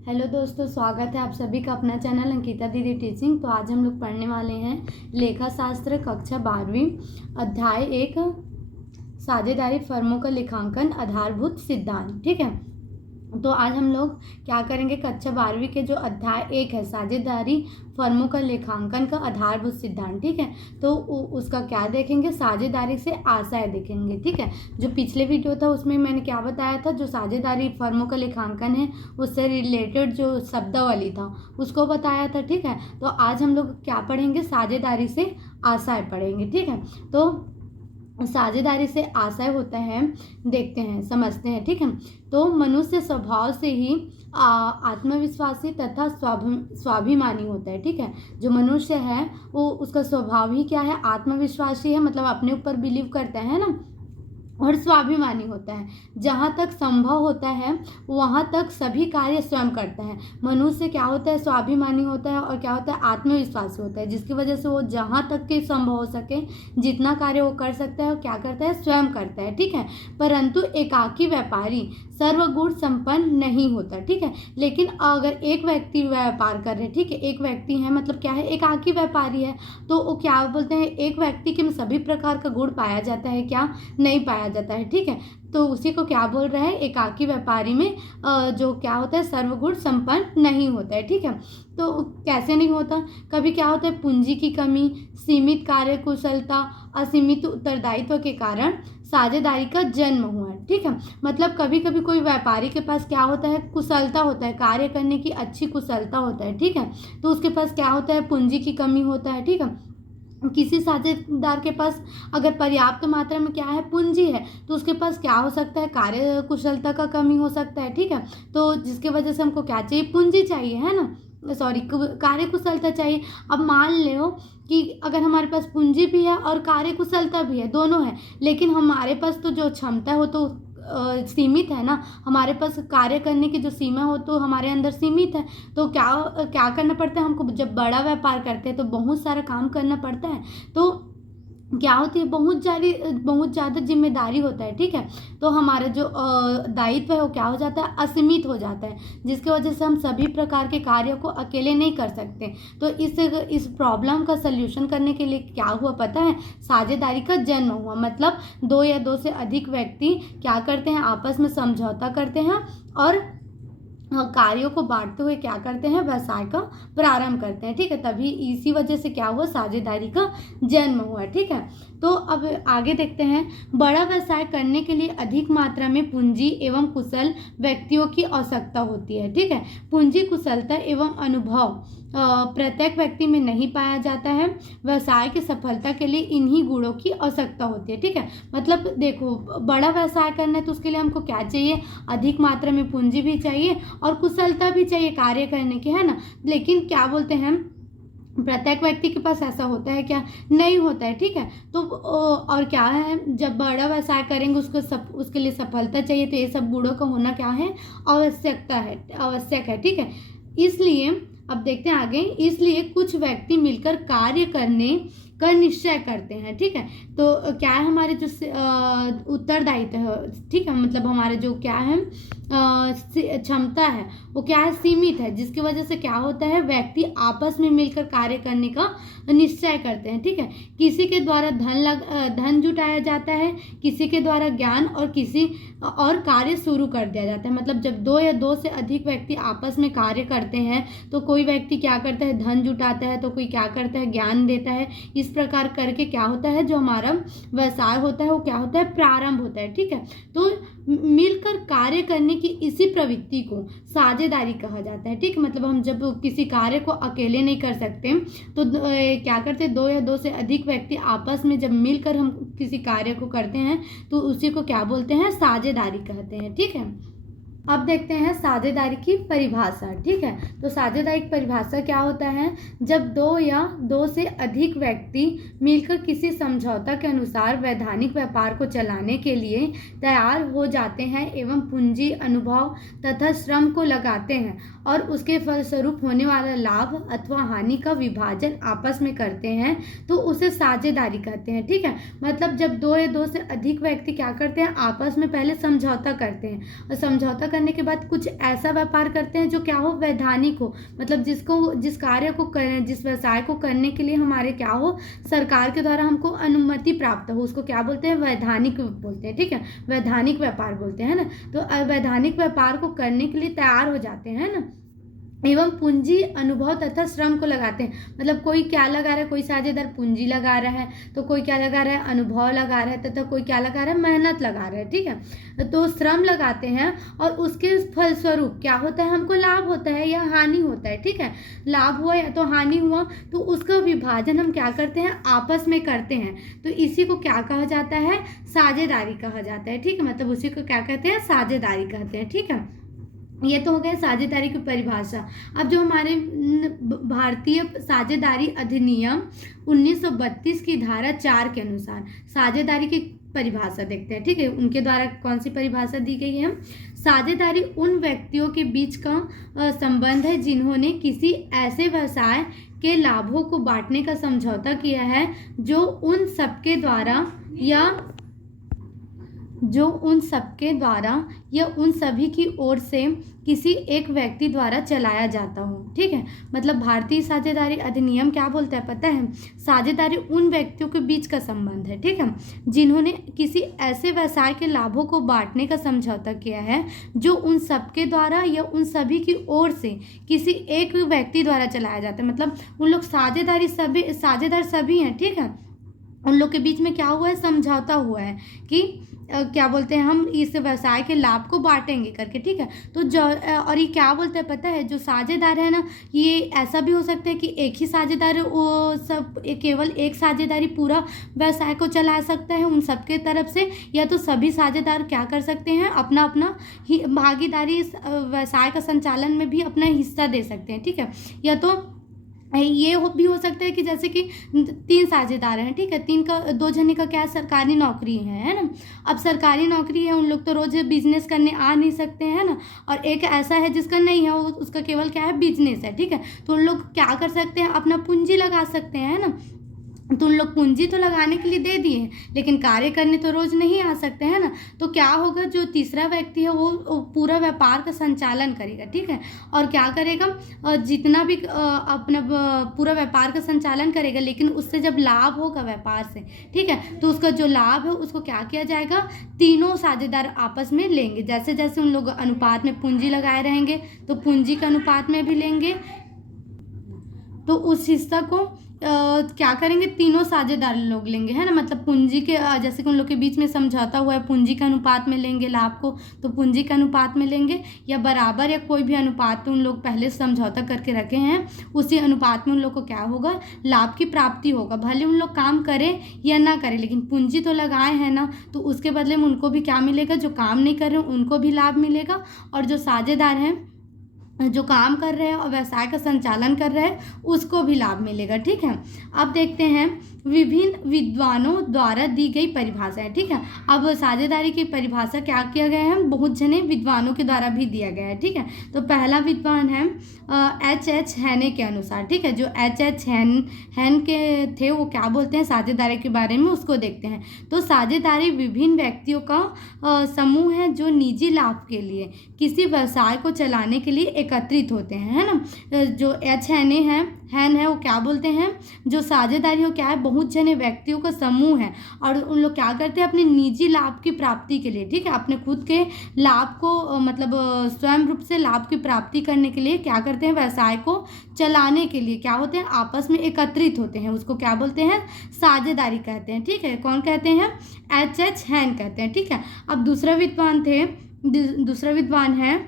Hello दोस्तों, स्वागत है आप सभी का अपना चैनल अंकिता दीदी टीचिंग। तो आज हम लोग पढ़ने वाले हैं लेखा शास्त्र कक्षा 12वीं अध्याय 1 साझेदारी फर्मों का लेखांकन आधारभूत सिद्धांत। ठीक है, तो आज हम लोग क्या करेंगे, कक्षा 12वीं के जो अध्याय 1 है साझेदारी फर्मों का लेखांकन का आधारभूत सिद्धांत। ठीक है, तो उसका क्या देखेंगे, साझेदारी से आशय देखेंगे। ठीक है, जो पिछले वीडियो था उसमें मैंने क्या बताया था, जो साझेदारी फर्मों का लेखांकन है उससे रिलेटेड जो शब्दावली था उसको बताया था। ठीक है, तो आज हम लोग क्या पढ़ेंगे, साझेदारी से आशय पढ़ेंगे। ठीक है, तो साझेदारी से आशय होता है, देखते हैं समझते हैं। ठीक है, तो मनुष्य स्वभाव से ही आत्मविश्वासी तथा स्वाभिमानी होता है। ठीक है, जो मनुष्य है वो उसका स्वभाव ही क्या है, आत्मविश्वासी है, मतलब अपने ऊपर बिलीव करता है ना, और स्वाभिमानी होता है। जहाँ तक संभव होता है वहाँ तक सभी कार्य स्वयं करता है। मनुष्य क्या होता है, स्वाभिमानी होता है, और क्या होता है, आत्मविश्वासी होता है, जिसकी वजह से वो जहाँ तक के संभव हो सके जितना कार्य वो कर सकता है वो क्या करता है, स्वयं करता है। ठीक है, परंतु एकाकी व्यापारी सर्वगुण संपन्न नहीं होता। ठीक है, लेकिन अगर एक व्यक्ति व्यापार कर रहे, ठीक है, एक व्यक्ति है, मतलब क्या है, एकाकी व्यापारी है, तो वो क्या बोलते हैं, एक व्यक्ति के में सभी प्रकार का गुण पाया जाता है क्या, नहीं पाया जाता है। ठीक है, तो उसी को क्या बोल रहा है, एकाकी व्यापारी में जो क्या होता है, सर्वगुण संपन्न नहीं होता है। ठीक है, तो कैसे नहीं होता, कभी क्या होता है, पूंजी की कमी, सीमित कार्य कुशलता, असीमित उत्तरदायित्व के कारण साझेदारी का जन्म हुआ है। ठीक है, मतलब कभी कभी कोई व्यापारी के पास क्या होता है, कुशलता होता है, कार्य करने की अच्छी कुशलता होता है। ठीक है, तो उसके पास क्या होता है, पूंजी की कमी होता है। ठीक है, किसी साझेदार के पास अगर पर्याप्त मात्रा में क्या है, पूंजी है, तो उसके पास क्या हो सकता है, कार्य कुशलता का कमी हो सकता है। ठीक है, तो जिसकी वजह से हमको क्या चाहिए, पूंजी चाहिए, है ना, सॉरी, कार्य कुशलता चाहिए। अब मान लो कि अगर हमारे पास पूंजी भी है और कार्य कुशलता भी है, दोनों है, लेकिन हमारे पास तो जो क्षमता है वो तो सीमित है ना, हमारे पास कार्य करने की जो सीमा हो तो हमारे अंदर सीमित है। तो क्या क्या करना पड़ता है हमको, जब बड़ा व्यापार करते हैं तो बहुत सारा काम करना पड़ता है, तो क्या होती है, बहुत ज़्यादा जिम्मेदारी होता है। ठीक है, तो हमारा जो दायित्व है वो क्या हो जाता है, असीमित हो जाता है, जिसकी वजह से हम सभी प्रकार के कार्यों को अकेले नहीं कर सकते। तो इस प्रॉब्लम का सल्यूशन करने के लिए क्या हुआ पता है, साझेदारी का जन्म हुआ। मतलब दो या दो से अधिक व्यक्ति क्या करते हैं, आपस में समझौता करते हैं और कार्यों को बांटते हुए क्या करते हैं, व्यवसाय का प्रारंभ करते हैं। ठीक है, तभी इसी वजह से क्या हुआ, साझेदारी का जन्म हुआ। ठीक है, तो अब आगे देखते हैं, बड़ा व्यवसाय करने के लिए अधिक मात्रा में पूंजी एवं कुशल व्यक्तियों की आवश्यकता होती है। ठीक है, पूंजी, कुशलता एवं अनुभव प्रत्येक व्यक्ति में नहीं पाया जाता है। व्यवसाय की सफलता के लिए इन्हीं गुणों की आवश्यकता होती है। ठीक है, मतलब देखो, बड़ा व्यवसाय करना है तो उसके लिए हमको क्या चाहिए, अधिक मात्रा में पूंजी भी चाहिए और कुशलता भी चाहिए कार्य करने की, है ना। लेकिन क्या बोलते हैं, प्रत्येक व्यक्ति के पास ऐसा होता है क्या, नहीं होता है। ठीक है, तो और क्या है, जब बड़ा व्यवसाय करेंगे उसके लिए सफलता चाहिए, तो ये सब गुणों का होना क्या है, आवश्यक है। ठीक है, इसलिए अब देखते हैं आगे, इसलिए कुछ व्यक्ति मिलकर कार्य करने का निश्चय करते हैं। ठीक है, तो क्या है, हमारे जो उत्तरदायित्व है, ठीक है, मतलब हमारे जो क्या है, क्षमता है वो क्या है, सीमित है, जिसकी वजह से क्या होता है, व्यक्ति आपस में मिलकर कार्य करने का निश्चय करते हैं। ठीक है, किसी के द्वारा धन जुटाया जाता है, किसी के द्वारा ज्ञान, और कार्य शुरू कर दिया जाता है। मतलब जब दो या दो से अधिक व्यक्ति आपस में कार्य करते हैं तो कोई व्यक्ति क्या करता है, धन जुटाता है, तो कोई क्या करता है, ज्ञान देता है। इस प्रकार करके क्या होता है, जो हमारा व्यवसाय होता है वो क्या होता है, प्रारंभ होता है। ठीक है, तो मिलकर कार्य करने की इसी प्रवृत्ति को साझेदारी कहा जाता है। ठीक है, मतलब हम जब किसी कार्य को अकेले नहीं कर सकते तो क्या करते हैं, दो या दो से अधिक व्यक्ति आपस में जब मिलकर हम किसी कार्य को करते हैं तो उसी को क्या बोलते हैं, साझेदारी कहते हैं। ठीक है, अब देखते हैं साझेदारी की परिभाषा। ठीक है, तो साझेदारी की परिभाषा क्या होता है, जब दो या दो से अधिक व्यक्ति मिलकर किसी समझौता के अनुसार वैधानिक व्यापार को चलाने के लिए तैयार हो जाते हैं एवं पूंजी, अनुभव तथा श्रम को लगाते हैं और उसके फलस्वरूप होने वाला लाभ अथवा हानि का विभाजन आपस में करते हैं, तो उसे साझेदारी कहते हैं। ठीक है, मतलब जब दो या दो से अधिक व्यक्ति क्या करते हैं, आपस में पहले समझौता करते हैं, और समझौता करने के बाद कुछ ऐसा व्यापार करते हैं जो क्या हो, वैधानिक हो, मतलब जिस कार्य को करें, जिस व्यवसाय को करने के लिए हमारे क्या हो, सरकार के द्वारा हमको अनुमति प्राप्त हो, उसको क्या बोलते हैं, वैधानिक बोलते हैं। ठीक है, वैधानिक व्यापार बोलते हैं ना। तो अवैधानिक व्यापार को करने के लिए तैयार हो जाते हैं ना, एवं पूंजी, अनुभव तथा श्रम को लगाते हैं। मतलब कोई क्या लगा रहा है, कोई साझेदार पूंजी लगा रहा है, तो कोई क्या लगा रहा है, अनुभव लगा रहा है, तथा कोई क्या लगा रहा है, मेहनत लगा रहा है। ठीक है, तो श्रम लगाते हैं और उसके फलस्वरूप क्या होता है, हमको लाभ होता है या हानि होता है। ठीक है, लाभ हुआ या तो हानि हुआ, तो उसका विभाजन हम क्या करते हैं, आपस में करते हैं। तो इसी को क्या कहा जाता है, साझेदारी कहा जाता है। ठीक है, मतलब उसी को क्या कहते हैं, साझेदारी कहते हैं। ठीक है, ये तो हो गया साझेदारी की परिभाषा। अब जो हमारे भारतीय साझेदारी अधिनियम 1932 की धारा 4 के अनुसार साझेदारी की परिभाषा देखते हैं। ठीक है, उनके द्वारा कौन सी परिभाषा दी गई है, साझेदारी उन व्यक्तियों के बीच का संबंध है जिन्होंने किसी ऐसे व्यवसाय के लाभों को बांटने का समझौता किया है जो उन सबके द्वारा या उन सभी की ओर से किसी एक व्यक्ति द्वारा चलाया जाता हो। ठीक है, मतलब भारतीय साझेदारी अधिनियम क्या बोलता है पता है, साझेदारी उन व्यक्तियों के बीच का संबंध है। ठीक है, जिन्होंने किसी ऐसे व्यवसाय के लाभों को बांटने का समझौता किया है जो उन सबके द्वारा या उन सभी की ओर से किसी एक व्यक्ति द्वारा चलाया जाता है। मतलब उन लोग साझेदार सभी हैं। ठीक है, उन लोग के बीच में क्या हुआ है, समझौता हुआ है कि क्या बोलते हैं, हम इस व्यवसाय के लाभ को बांटेंगे करके। ठीक है, तो और ये क्या बोलते हैं पता है, जो साझेदार है ना, ये ऐसा भी हो सकता है कि एक ही साझेदार वो सब केवल एक साझेदारी पूरा व्यवसाय को चला सकता है उन सबके तरफ से, या तो सभी साझेदार क्या कर सकते हैं, अपना अपना ही भागीदारी इस व्यवसाय का संचालन में भी अपना हिस्सा दे सकते हैं। ठीक है, या तो ये भी हो सकता है कि जैसे कि 3 साझेदार हैं। ठीक है, 2 जने का क्या सरकारी नौकरी है ना। अब सरकारी नौकरी है, उन लोग तो रोज बिजनेस करने आ नहीं सकते हैं ना, और एक ऐसा है जिसका नहीं है, उसका केवल क्या है, बिजनेस है। ठीक है, तो उन लोग क्या कर सकते हैं, अपना पूंजी लगा सकते हैं ना। तो उन लोग पूंजी तो लगाने के लिए दे दिए, लेकिन कार्य करने तो रोज नहीं आ सकते हैं ना। तो क्या होगा, जो तीसरा व्यक्ति है वो पूरा व्यापार का संचालन करेगा। ठीक है, और क्या करेगा, जितना भी अपना पूरा व्यापार का संचालन करेगा, लेकिन उससे जब लाभ होगा व्यापार से, ठीक है, तो उसका जो लाभ है उसको क्या किया जाएगा, तीनों साझेदार आपस में लेंगे। जैसे जैसे उन लोग अनुपात में पूंजी लगाए रहेंगे तो पूंजी के अनुपात में भी लेंगे, तो उस हिस्सा को क्या करेंगे, तीनों साझेदार लोग लेंगे, है ना। मतलब पूंजी के जैसे कि उन लोग के बीच में समझौता हुआ है, पूंजी के अनुपात में लेंगे लाभ को, तो पूंजी के अनुपात में लेंगे, या बराबर या कोई भी अनुपात उन लोग पहले समझौता करके रखे हैं, उसी अनुपात में उन लोग को क्या होगा, लाभ की प्राप्ति होगा। भले उन लोग काम करें या ना करें, लेकिन पूंजी तो लगाए हैं ना, तो उसके बदले में उनको भी क्या मिलेगा, जो काम नहीं कर रहे हैं उनको भी लाभ मिलेगा, और जो साझेदार हैं जो काम कर रहे हैं और व्यवसाय का संचालन कर रहे हैं उसको भी लाभ मिलेगा। ठीक है, अब देखते हैं विभिन्न विद्वानों द्वारा दी गई परिभाषाएं। ठीक है, अब साझेदारी की परिभाषा क्या किया गया है, बहुत जने विद्वानों के द्वारा भी दिया गया है। ठीक है, तो पहला विद्वान है H.H. हैने के अनुसार। ठीक है, जो H.H. हैन के थे वो क्या बोलते हैं साझेदारी के बारे में, उसको देखते हैं। तो साझेदारी विभिन्न व्यक्तियों का समूह है जो निजी लाभ के लिए किसी व्यवसाय को चलाने के लिए एकत्रित होते हैं, है ना। जो हैन है वो क्या बोलते हैं, जो साझेदारी हो क्या है, बहुत जने व्यक्तियों का समूह है, और उन लोग क्या करते हैं अपने निजी लाभ की प्राप्ति के लिए, ठीक है, अपने खुद के लाभ को मतलब स्वयं रूप से लाभ की प्राप्ति करने के लिए क्या करते हैं, व्यवसाय को चलाने के लिए क्या होते हैं, आपस में एकत्रित होते हैं, उसको क्या बोलते हैं, साझेदारी कहते हैं। ठीक है, कौन कहते हैं, H.H. हैन कहते हैं। ठीक है, अब दूसरा विद्वान है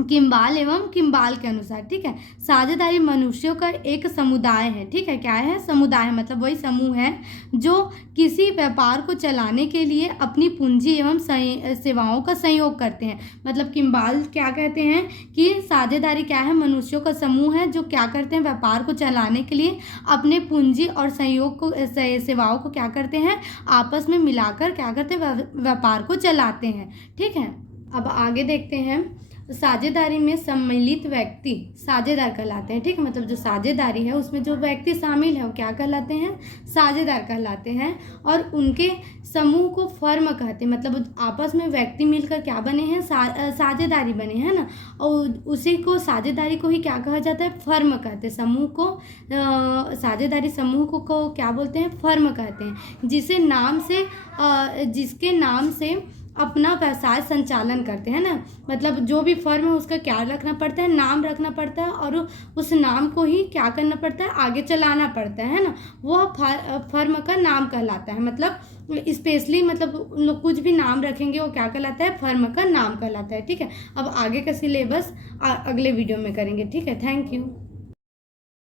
किम्बाल एवं किम्बाल के अनुसार। ठीक है, साझेदारी मनुष्यों का एक समुदाय है। ठीक है, क्या है, समुदाय है, मतलब वही समूह है जो किसी व्यापार को चलाने के लिए अपनी पूंजी एवं सेवाओं का संयोग करते हैं। मतलब किम्बाल क्या कहते हैं कि साझेदारी क्या है, मनुष्यों का समूह है जो क्या करते हैं, व्यापार को चलाने के लिए अपने पूंजी और संयोग को सेवाओं को क्या करते हैं, आपस में मिलाकर क्या करते हैं, व्यापार को चलाते हैं। ठीक है, अब आगे देखते हैं साझेदारी में सम्मिलित व्यक्ति साझेदार कहलाते हैं। ठीक है, मतलब जो साझेदारी है उसमें जो व्यक्ति शामिल है वो क्या कहलाते हैं, साझेदार कहलाते हैं। और उनके समूह को फर्म कहते हैं, मतलब आपस में व्यक्ति मिलकर क्या बने हैं, साझेदारी बने हैं ना, और उसी को साझेदारी को ही क्या कहा जाता है, फर्म कहते हैं। समूह को साझेदारी समूह को क्या बोलते हैं, फर्म कहते हैं। जिसके नाम से अपना व्यवसाय संचालन करते हैं ना, मतलब जो भी फर्म है उसका क्या रखना पड़ता है, नाम रखना पड़ता है, और उस नाम को ही क्या करना पड़ता है, आगे चलाना पड़ता है ना, वो फर्म का नाम कहलाता है। मतलब स्पेशली मतलब लोग कुछ भी नाम रखेंगे वो क्या कहलाता है, फर्म का नाम कहलाता है। ठीक है, अब आगे का सिलेबस अगले वीडियो में करेंगे। ठीक है, थैंक यू।